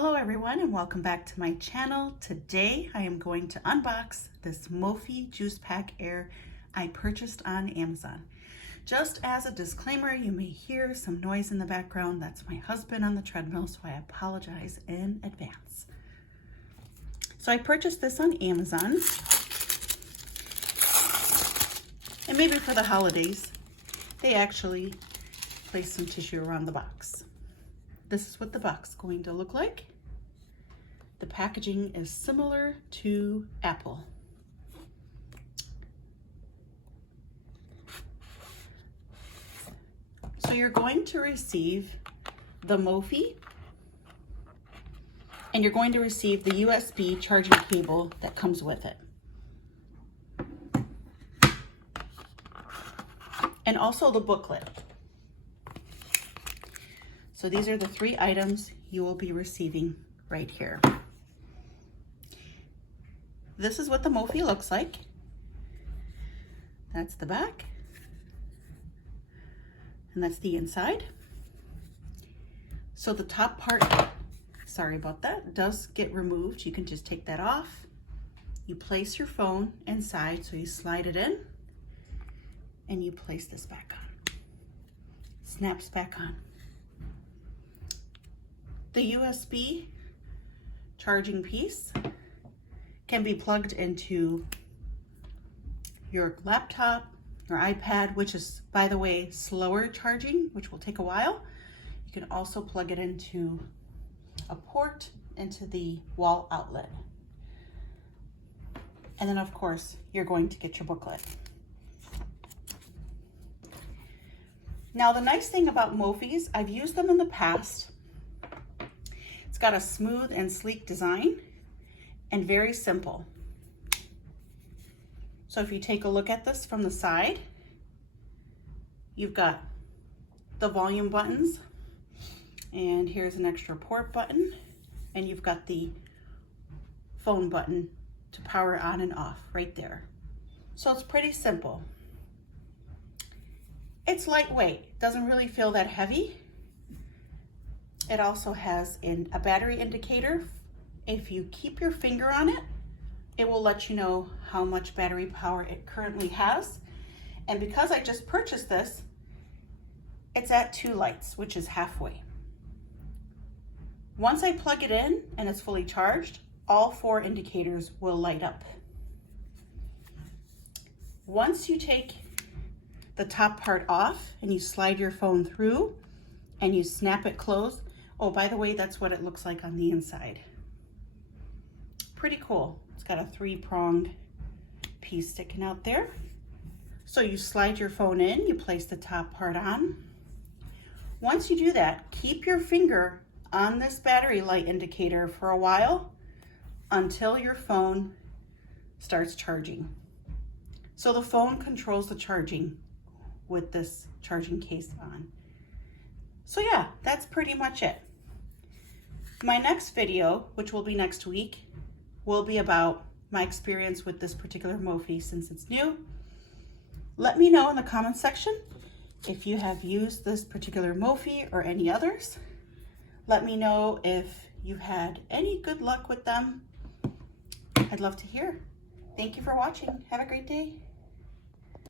Hello everyone and welcome back to my channel. Today I am going to unbox this Mophie Juice Pack Air I purchased on Amazon. Just as a disclaimer, you may hear some noise in the background. That's my husband on the treadmill, so I apologize in advance. So I purchased this on Amazon, and maybe for the holidays, they actually placed some tissue around the box. This is what the box is going to look like. The packaging is similar to Apple. So you're going to receive the Mophie, and you're going to receive the USB charging cable that comes with it. And also the booklet. So these are the 3 items you will be receiving right here. This is what the Mophie looks like. That's the back. And that's the inside. So the top part, sorry about that, does get removed. You can just take that off. You place your phone inside, so you slide it in and you place this back on. Snaps back on. The USB charging piece can be plugged into your laptop, your iPad, which is, by the way, slower charging, which will take a while. You can also plug it into a port into the wall outlet. And then, of course, you're going to get your booklet. Now, the nice thing about Mophies, I've used them in the past. It's got a smooth and sleek design and very simple. So if you take a look at this from the side, you've got the volume buttons, and here's an extra port button, and you've got the phone button to power on and off right there. So it's pretty simple. It's lightweight, doesn't really feel that heavy. It also has a battery indicator. If you keep your finger on it, it will let you know how much battery power it currently has. And because I just purchased this, it's at 2 lights, which is halfway. Once I plug it in and it's fully charged, all 4 indicators will light up. Once you take the top part off and you slide your phone through and you snap it closed, oh, by the way, that's what it looks like on the inside. Pretty cool. It's got a 3-pronged piece sticking out there. So you slide your phone in, you place the top part on. Once you do that, keep your finger on this battery light indicator for a while until your phone starts charging. So the phone controls the charging with this charging case on. So yeah, that's pretty much it. My next video, which will be next week, will be about my experience with this particular Mophie since it's new. Let me know in the comment section if you have used this particular Mophie or any others. Let me know if you've had any good luck with them. I'd love to hear. Thank you for watching. Have a great day.